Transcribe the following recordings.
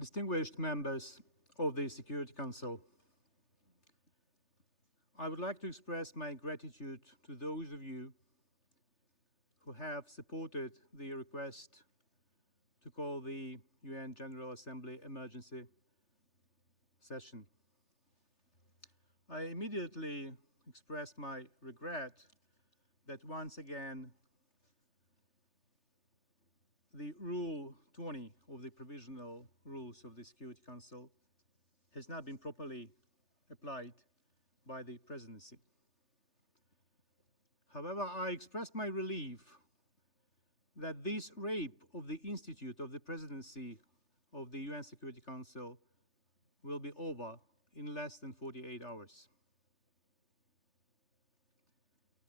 Distinguished members of the Security Council, I would like to express my gratitude to those of you who have supported the request to call the UN General Assembly emergency session. I immediately express my regret that once again the Rule 20 of the provisional rules of the Security Council has not been properly applied by the Presidency. However, I express my relief that this rape of the Institute of the Presidency of the UN Security Council will be over in less than 48 hours.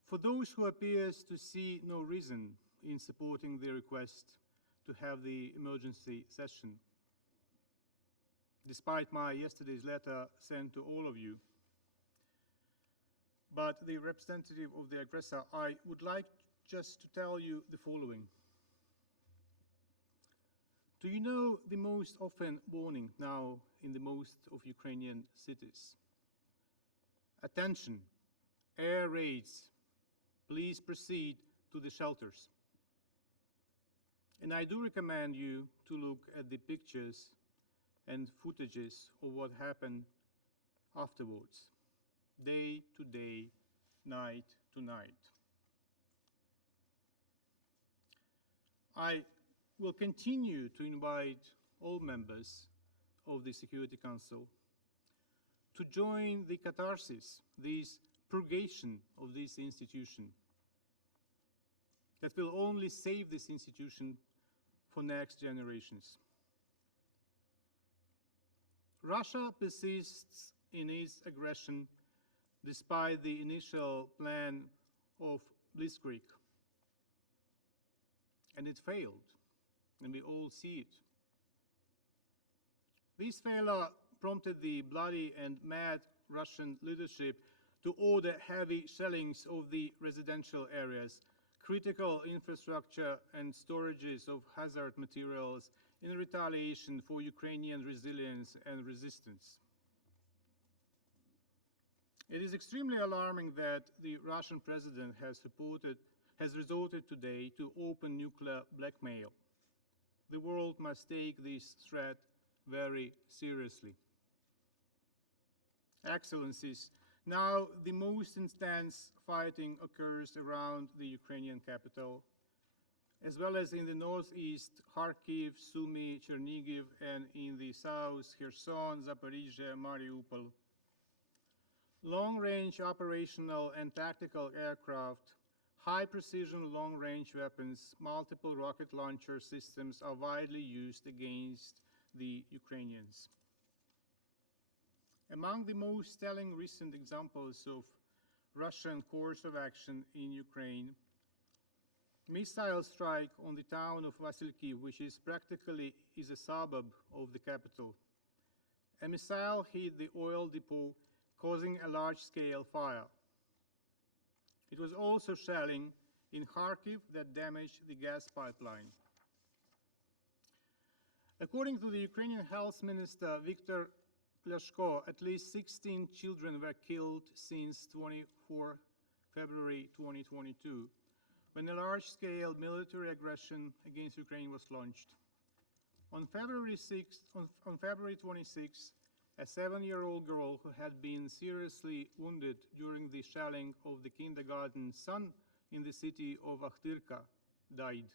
For those who appear to see no reason in supporting the request to have the emergency session, despite my yesterday's letter sent to all of you, but the representative of the aggressor, I would like just to tell you the following. Do you know the most often warning now in the most of Ukrainian cities? Attention, air raids, please proceed to the shelters. And I do recommend you to look at the pictures and footages of what happened afterwards, day to day, night to night. I will continue to invite all members of the Security Council to join the catharsis, this purgation of this institution that will only save this institution for next generations. Russia persists in its aggression despite the initial plan of Blitzkrieg. And it failed, and we all see it. This failure prompted the bloody and mad Russian leadership to order heavy shellings of the residential areas, critical infrastructure and storages of hazard materials in retaliation for Ukrainian resilience and resistance. It is extremely alarming that the Russian president has resorted today to open nuclear blackmail. The world must take this threat very seriously. Excellencies, now the most intense fighting occurs around the Ukrainian capital, as well as in the northeast, Kharkiv, Sumy, Chernihiv, and in the south, Kherson, Zaporizhia, Mariupol. Long-range operational and tactical aircraft, high-precision long-range weapons, multiple rocket launcher systems are widely used against the Ukrainians. Among the most telling recent examples of Russian course of action in Ukraine, missile strike on the town of Vasilkiv, which is practically a suburb of the capital. A missile hit the oil depot, causing a large-scale fire. It was also shelling in Kharkiv that damaged the gas pipeline. According to the Ukrainian Health Minister, Viktor Pleshko, at least 16 children were killed since 24 February 2022, when a large-scale military aggression against Ukraine was launched. On February 26, a 7-year-old girl who had been seriously wounded during the shelling of the kindergarten son in the city of Akhtirka died.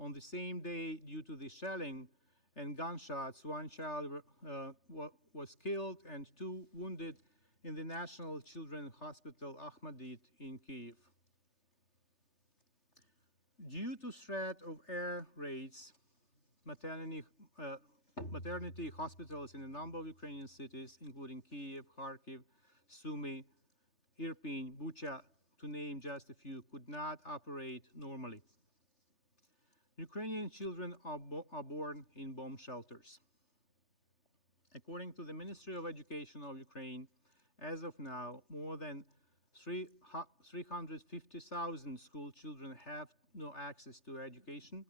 On the same day, due to the shelling and gunshots, one child was killed and 2 wounded in the National Children's Hospital Ahmadit in Kyiv. Due to threat of air raids, maternity hospitals in a number of Ukrainian cities, including Kyiv, Kharkiv, Sumy, Irpin, Bucha, to name just a few, could not operate normally. Ukrainian children are born in bomb shelters. According to the Ministry of Education of Ukraine, as of now, more than 350,000 school children have no access to education.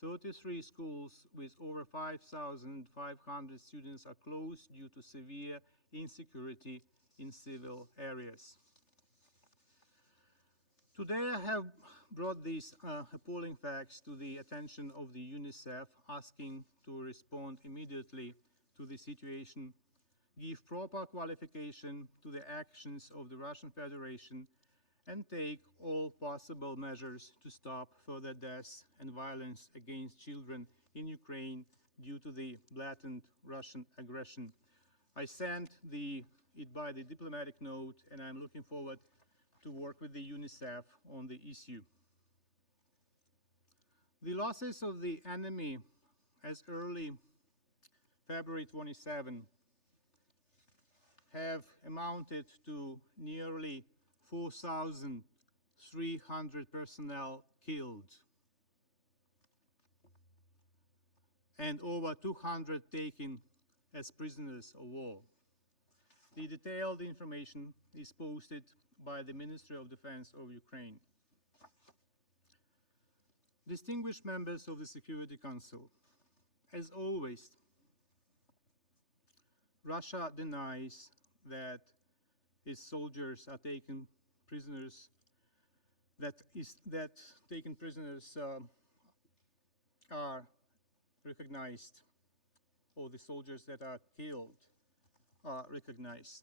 33 schools with over 5,500 students are closed due to severe insecurity in civil areas. Today I have brought these appalling facts to the attention of the UNICEF, asking to respond immediately to the situation, give proper qualification to the actions of the Russian Federation, and take all possible measures to stop further deaths and violence against children in Ukraine due to the blatant Russian aggression. I sent it by the diplomatic note, and I'm looking forward to work with the UNICEF on the issue. The losses of the enemy as early February 27 have amounted to nearly 4,300 personnel killed and over 200 taken as prisoners of war. The detailed information is posted by the Ministry of Defense of Ukraine. Distinguished members of the Security Council, as always, Russia denies that its soldiers are taken prisoners, taken prisoners are recognized, or the soldiers that are killed are recognized.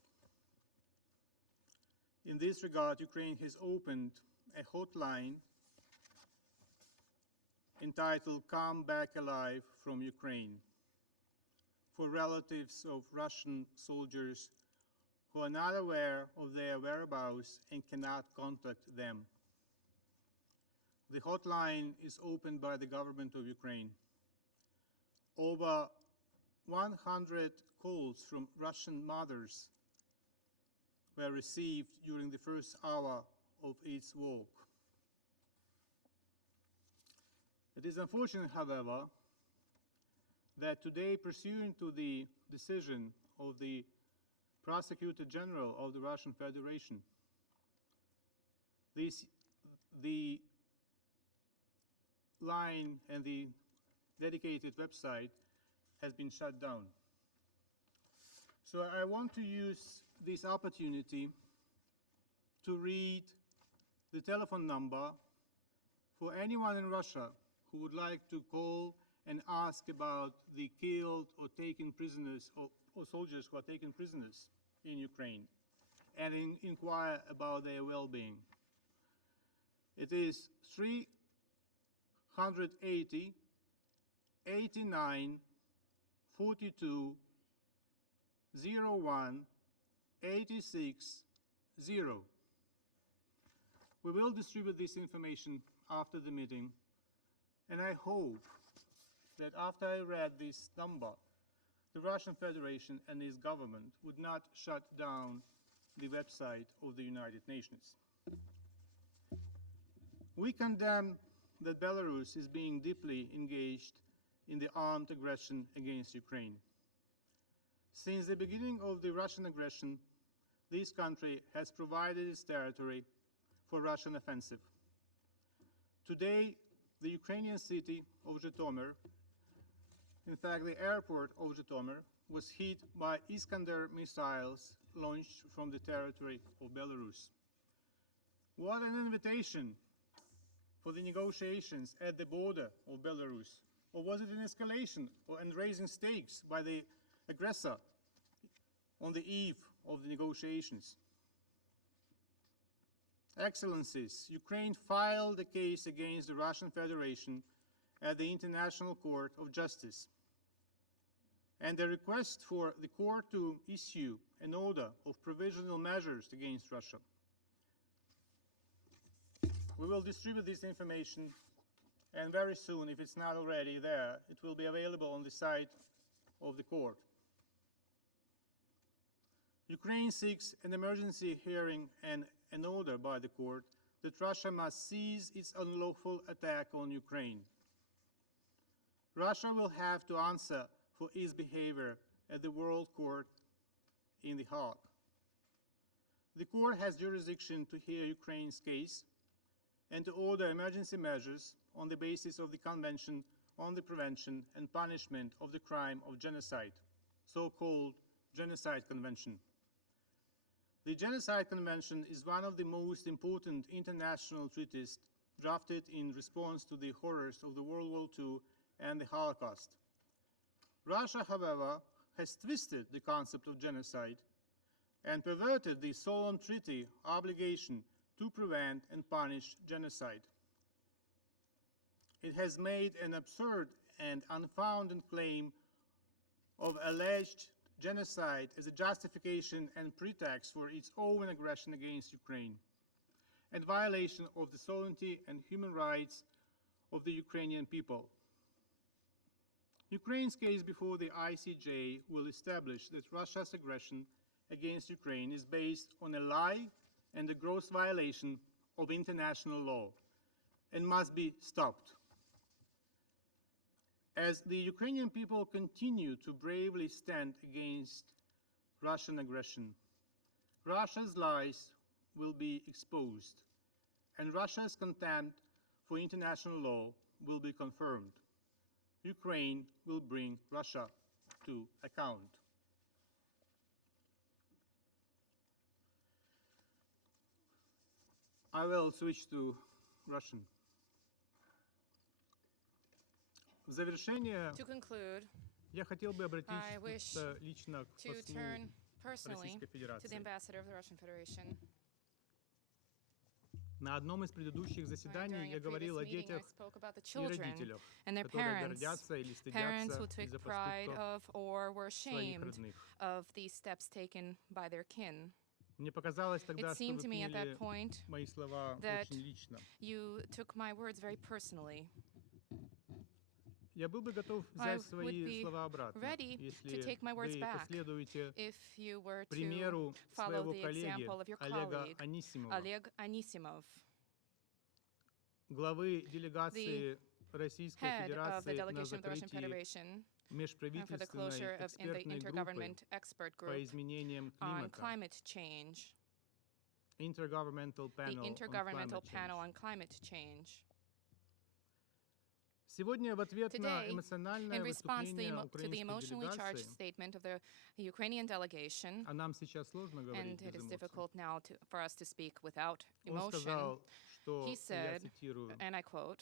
In this regard, Ukraine has opened a hotline entitled "Come Back Alive from Ukraine" for relatives of Russian soldiers who are not aware of their whereabouts and cannot contact them. The hotline is opened by the government of Ukraine. Over 100 calls from Russian mothers were received during the first hour of its work. It is unfortunate, however, that today, pursuant to the decision of the Prosecutor General of the Russian Federation, the line and the dedicated website has been shut down. So I want to use this opportunity to read the telephone number for anyone in Russia who would like to call and ask about the killed or taken prisoners or soldiers who are taken prisoners in Ukraine and inquire about their well-being. It is 380 89 42 01 86 0. We will distribute this information after the meeting, and I hope that after I read this number, the Russian Federation and its government would not shut down the website of the United Nations. We condemn that Belarus is being deeply engaged in the armed aggression against Ukraine. Since the beginning of the Russian aggression, this country has provided its territory for Russian offensive. Today, the Ukrainian city of Zhytomyr, in fact the airport of Zhytomyr, was hit by Iskander missiles launched from the territory of Belarus. What an invitation for the negotiations at the border of Belarus. Or was it an escalation and raising stakes by the aggressor on the eve of the negotiations? Excellencies, Ukraine filed a case against the Russian Federation at the International Court of Justice, and a request for the court to issue an order of provisional measures against Russia. We will distribute this information, and very soon, if it's not already there, it will be available on the site of the court. Ukraine seeks an emergency hearing and an order by the court that Russia must cease its unlawful attack on Ukraine. Russia will have to answer for its behavior at the World Court in The Hague. The court has jurisdiction to hear Ukraine's case and to order emergency measures on the basis of the Convention on the Prevention and Punishment of the Crime of Genocide, so-called Genocide Convention. The Genocide Convention is one of the most important international treaties drafted in response to the horrors of the World War II and the Holocaust. Russia, however, has twisted the concept of genocide and perverted the solemn treaty obligation to prevent and punish genocide. It has made an absurd and unfounded claim of alleged genocide as a justification and pretext for its own aggression against Ukraine and violation of the sovereignty and human rights of the Ukrainian people. Ukraine's case before the ICJ will establish that Russia's aggression against Ukraine is based on a lie and a gross violation of international law and must be stopped. As the Ukrainian people continue to bravely stand against Russian aggression, Russia's lies will be exposed, and Russia's contempt for international law will be confirmed. Ukraine will bring Russia to account. I will switch to Russian. В завершение To conclude, я хотел бы I обратиться wish лично к to послу turn personally Российской to the Федерации. ambassador of the Russian Federation. На одном из предыдущих заседаний During я a previous говорил о meeting, I детях spoke about the и children родителях, and their которые parents, гордятся или parents стыдятся who took из-за pride поступков of or were своих ashamed родных. of the steps taken by their kin. Мне показалось тогда, It что seemed вы to me at that приняли point мои слова that очень лично. you took my words very personally. Я был бы готов I взять would свои be слова обратно, ready to если take my words вы back последуете if you were to примеру follow своего the коллеги example of your Олега colleague, Анисимова, Oleg Anisimov, главы делегации Российской head of the Федерации на delegation of the Russian закрытии Federation for the межправительственной closure of the экспертной группы intergovernment expert по group изменениям on климата, climate change, Intergovernmental the Panel on Intergovernmental Climate Panel Change. on Climate Change. Сегодня в ответ на Today, эмоциональное in response выступление to the украинской emotionally charged делегации, statement of the Ukrainian delegation, а нам сейчас сложно and говорить it без is эмоций, difficult now for us to speak without он emotion, сказал, что, he я said, цитирую, and I quote,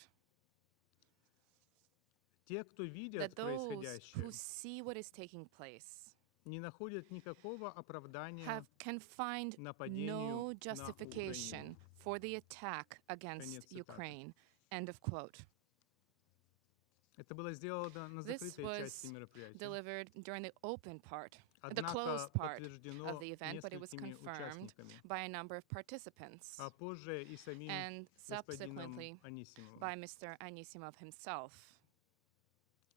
те, кто видят that those происходящее, who see what is taking place не находят никакого оправдания can find нападению no на justification Украину. for the attack against Конец цитаты. Ukraine. End of quote. Это было сделано на This закрытой was части мероприятия. delivered during the open part, the Однако closed part подтверждено of the event, but it was несколькими confirmed участниками, by a number of participants а позже и самим and господином subsequently Анисимовым. by Mr. Anisimov himself.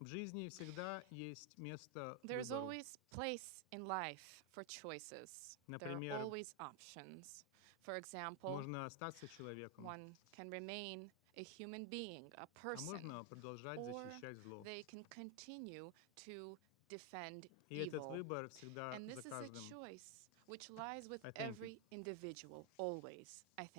В жизни всегда есть место There's выбору. always place in life for choices. There Например, are always options. For example, можно остаться человеком, one can remain a human being, a а person, можно продолжать or защищать зло. they can continue to defend И этот evil. выбор всегда And this за is a каждым. choice which lies with I thank you. every individual, always, I think.